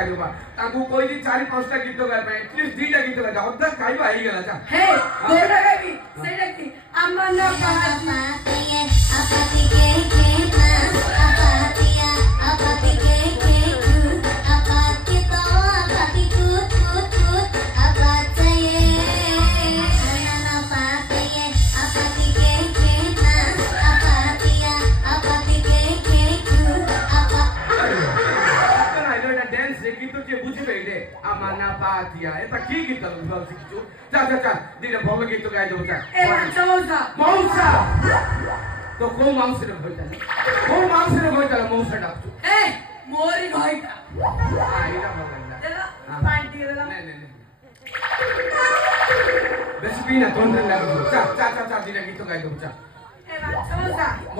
गाइबा ताकू कोई दी 4-5टा गीत गाइबा एटलीस्ट 2टा गीत गाइबा अद्धा गाइबा आइ गेला जा हे कोडा गाइबी सेटा की अमन पातिये अपति के अपतिया अपति के अपति तो अपति कूत कूत कूत अपतिये अमन पातिये अपति के अपतिया अपति के डांस गीत के बुझी बेले अमन पातिया एता की गीत बोल सिखछु जा जा जा दिने भल गीत गाइ दो जा ए मौसा मौसा तो को माउस रे भइता मौसा डाकछु ए मोरी भइता आइला भगवान देला पानी देला नहीं बेसी बिना तोंद्रे लागो जा जा जा जा दिने गीत गाइ दो जा ए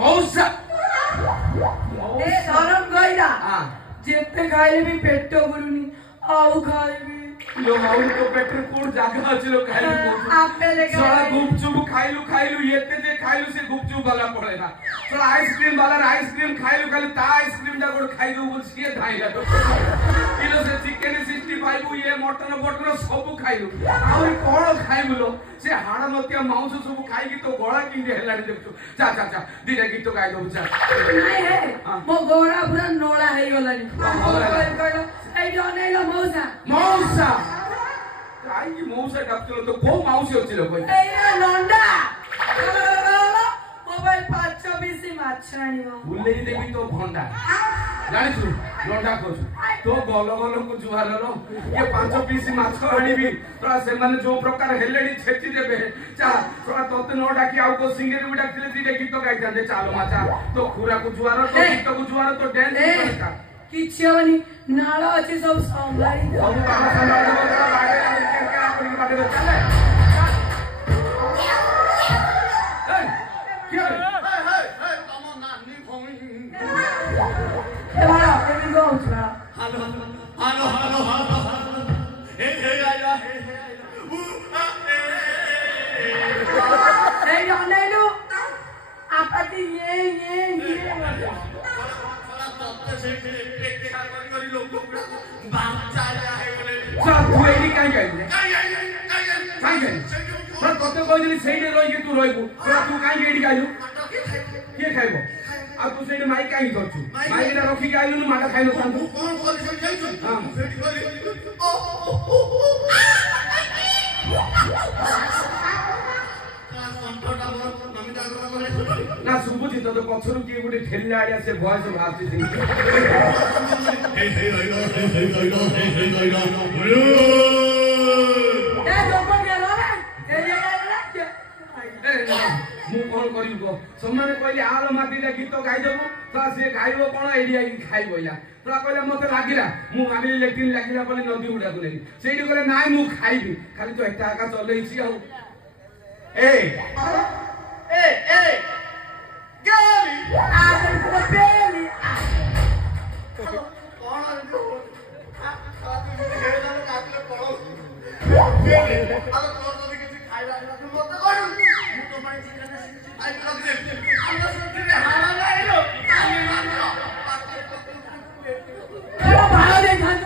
मौसा ए धरम गइला हां जेते खाइले भी पेट गुरुनी आउ खाइबी लो माउल को पेट्रोल कोड जागा अछि लो खाइलु आपे लेके सारा गुपचुप खाइलु एते जे खाइलु से गुपचुप वाला पड़ेगा तो आइसक्रीम वाला आइसक्रीम खाइलु खाली ता आइसक्रीम जा गोड खाइ दउ बुझिए धाइला तो किलो से चिकन 65 ये मटन सब खाइलु आउरी कोन खाइबु लो से हाड़ नतिया मांस सब खाइ की तो गोळा किंदे हेलाडी देखछु जा जा जा दिने गीत गाइ दउ जा नहीं है मो गोरा पूरा नोळा हेइ गलानी ए जने लो मौसा काई की मौसा डाक्टर तो को माउसी होचिलो कोई ए लंडा मोबाइल 520 माछाणी भूले देबी तो भंडा जानि छु लंडा कोछु तो गलो गलो को जुहार लो ये 520 माछ आनिबी तोरा से माने जो प्रकार हेलेडी छेची देबे चा तोरा तोते न डाकी आउ को सिंगर भी डाकले ती देखि तो गाइ जाने चालो माचा तो खुरा को जुहार तो गीत को जुहार तो डांस करता किछि हवनी नाळ अछि सब संभाळी सब बाबा संभाळ दो तोरा बाडे के आपन बाडे में चले हे तमो नानी भमी ए बड़ा केमी गो उठा हालो हे आया हे जानेलु आपति ये तू एडी काई गइले काई गइले पर तते कहली सेडे रहि तू रहबू तू काई एडी गाइलु के खाइबो आ तू सेडे माई काई करछु माई एटा रखि गाइलु न माटा खाइलो तांतु कोन बोली से जाइछु हां सेडी बोली ना सुबुची तो पछरु के गुडी ठेल्ला आडिया से भॉइस भाबती थी हे लोको गेलो रे मु कोन करिबो सम्मान कहली आलो माटीला गीत गाइ देबो तो से गाइबो कोन एडिया खाइबो या तोरा कहले मते लागिला मु भाबिली लेकिन लागिला बोली नदी उडा को लेली सेडी कहले नाइ मु खाइबी खाली तो एटा आका चलेइछि आ ए गाली आरे को बेली कोन आरो तू हेला काटले पड़ो बेली आ तो तो किछि खाइला मते कोन मु तो माइ चिकन आई लग दे हमरा से हारा लाइलो आमी मानो एरो भालो दे खान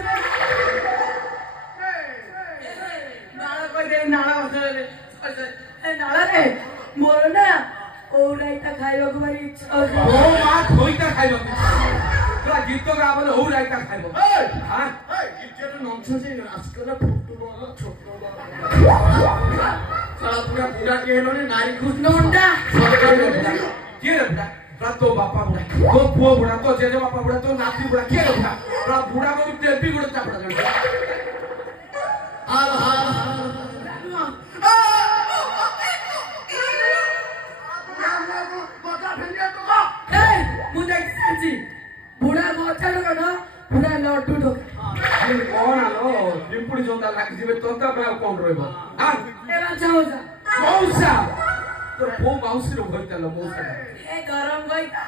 नाला कोई दे नाला बसले ए नाला रे मोर ना ओराइता खाइबो को भारी इच्छा ओ मां खोइता खाइबो तोरा गीत गाबले ओराइता खाइबो हां गीत तो नंछ से आजकल फुटबॉल छोटबॉल साला पूरा पूरा केनो ने नारी खुश नंडा के रे बुढ़ा तो बापा बुढ़ा तो पुओ बुढ़ा तो जेजे बापा बुढ़ा तो नाती बुढ़ा के रे बुढ़ा बुढ़ा को टेपी गुड़ चापड़ा हां हां बुढ़ा गोचा लोग ना बुढ़ा लड्डू ठोक कौन आलो पिंपुड़ी जोंदा लाग जिबे तोता पे कौन रहबो हां एला जाउसा मौसा तो वो मौसी रो भइतलो मौसा ए गरम गइता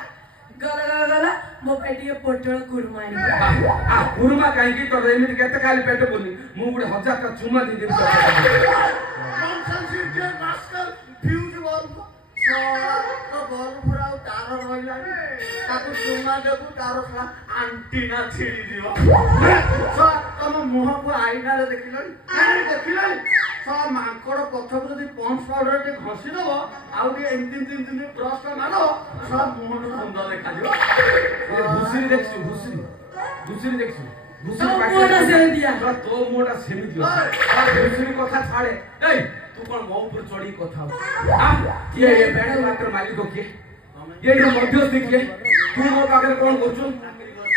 गला मो पेटिए पोटळ कुरमानी आ कुरमा काई की तो एमिति केते खाली पेट बोली मु गुडे 1000 का चुमा दे दे मन संसी के मास्कर फ्यूज वाल तो बरफर आउ तार रहिलानी ताकू चुमा देबू तार खला आंटीना छिड़ी दियो सो तम मुह को आईना रे देखिलनी नहीं देखिलनी सो मांकड़ पछक जदी पॉन्स पाउडर के घसी दबो आउ के तीन ब्रश का मारो सब मुह तो सुंदर देखा दियो भूसरी देखछु भूसरी देखछु तो मोटा से दिया तो मोटा सेमी दियो भूसरी कथा छाड़े ए तू कौन मो ऊपर चढ़ी कथा हां ये बैठ मास्टर मालिक के ये मध्यस्थी के तू मो पाखरे कौन करछु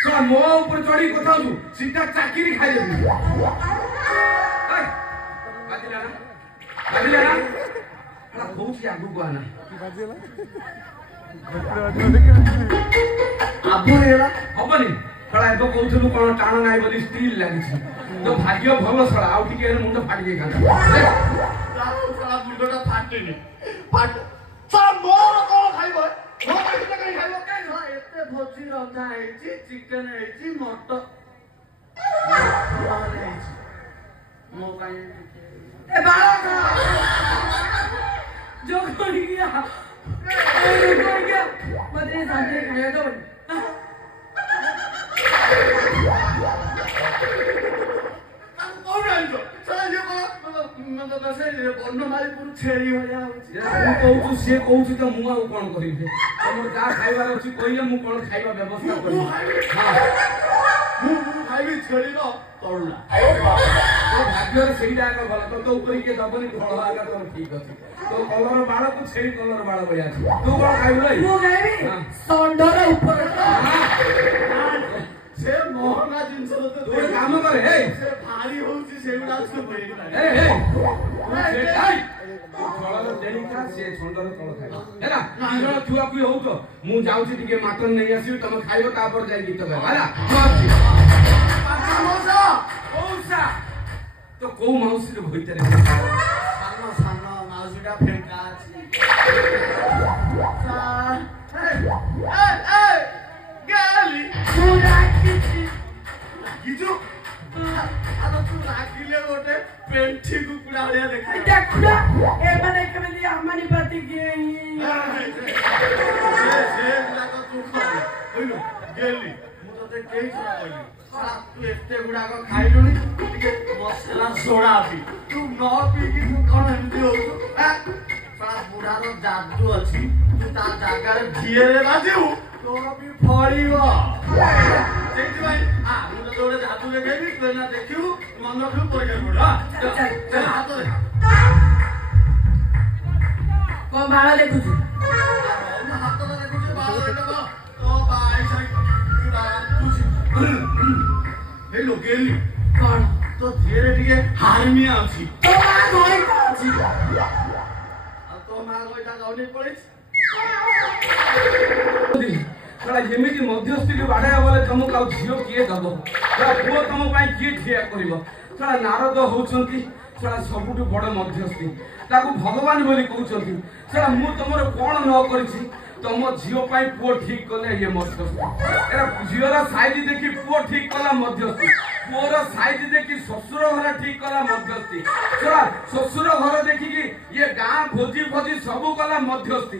तो मो ऊपर चढ़ी कथा तू सीधा चाकरी खाइ देबी ए बाजिला ना हला कोउची आगु गाना आबो एला हबनी खड़ा तो कहथलु कोन टाण नाइ बोली स्टील लागिछि तो भाग्य भलो सळा आउ टिके मुंड फाटि जाय गाना साला मुंडटा फाटिनी फाट सब मोर कोन खाइबो मो पैसा काई खाइबो काई ना एते भोजी रंधा हेची चिकन हेची मटन हेची मो काई ए बाळा जो कोण गया मदरे साथे खाया तो छेड़ी भलिया कहू से कहू तो मु आउ कोन करिबे हमर जा खाइबार अछि कहिले मु कोन खाइबा व्यवस्था करिबे हां मु खाइबी छेड़ी रो तोड़ला तो भाग्य रे सेही जागा भला तो ऊपर के दबनी धळ आगा तो ठीक अछि तो कलर बाळ को छेड़ी कलर बाळ बया अछि तू कोन खाइबो रे मु खाइबी संडर ऊपर से मोहना जिंस तो तू काम करे हे से भारी होउची सेउडा से बोइला ए छळर देनिका से छंडर तळ खाइबो हैला तीजण छुआ कुई होउ तो मु जाउची टिके मटन नै आसी तमे खाइबो तापर जाई गीत गाय हैला मौसा मौसा तो को मौसी रे भइतरे सानो माउसीटा फेंका अछि ए गाली पूरा किछि किजो आलो तू राखिले गोटे पेंठी कुकुडा हलिया देखा देखुडा ए माने केमली अम्मानी पाती के से गुडाको तू खाऊ होइलो गेली मु तते केही छरा कहली तू एते गुडाको खाइलुनी टिके मसला सोडा पी तू न पी कि तू कोन एमती होउ साला बुढारो जादू अछि तू ता जागारे धिएरे बाजिउ तोर भी फळिबो सेति भाई आ मु तो तोरे जादू देखेबी तू ना देखिबु मन रखु परीक्षा कर हां चल हाथ दे को बाळा देखुछु हाथ दे देखुछु बाळा देखो तो बाई साई गुडा तुसी हेलो गेली कोन तो धीरे टिके हारमिया अछि तो मा धोई अछि आ तो मा गोइता गौनी पड़िस साला जेमिति मध्यस्थी के बाडा बोले तुम काउ झियो किए दबो साला पुओ तुम पई किए ठिया करिवो साला नारद होउछंती साला सबुटु बड़ मध्यस्थी ताकू भगवान बोली कहउछंती साला मु तमरो कोन न करिछि तम झियो पई पुओ ठीक कले ये मध्यस्थी एरा झियोरा साइज देखि पुओ ठीक कला मध्यस्थी पुओर साइज देखि ससुर घर ठीक कला मध्यस्थी साला ससुर घर देखि कि ये गां भोजी सब कला मध्यस्थी।